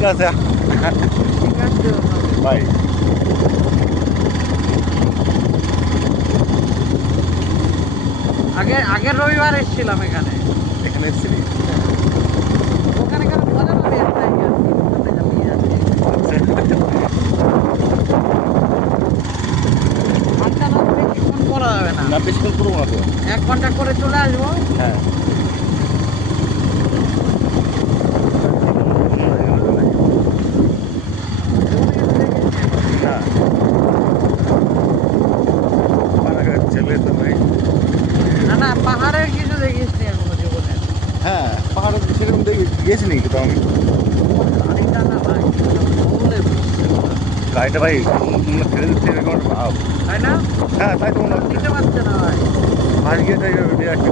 ঠিক আছে ঠিক আছে ভাই। আগের রবিবার এসেছিলাম এখানে। এখানে এসেছিলি? ওখানে কেন মজা পাবি একটাই আর কি, ওখানে যাবি আর কি। ঘন্টা না বেশিক্ষণ করা যাবে না, না বেশিক্ষণ করবো না তো। 1 ঘন্টা করে চলে আসবো। হ্যাঁ না পাড়াঘাট ছেলে তো ভাই। না না, পাহাড়ের কিছু দেখিস নি এখনো জীবনে। হ্যাঁ পাহাড়ে সেরকম দেখি গেছি নাকি তো আমি। গাড়িটা না ভাই বলে বুঝছে না। গাড়িটা ভাই ছেড়ে দিচ্ছে এরকম একটা ভাব। তাই না? হ্যাঁ তাই তো মনে হচ্ছে। নিতে পারছে না ভাই। ভাস গিয়ে তাই দিয়ে রাখি।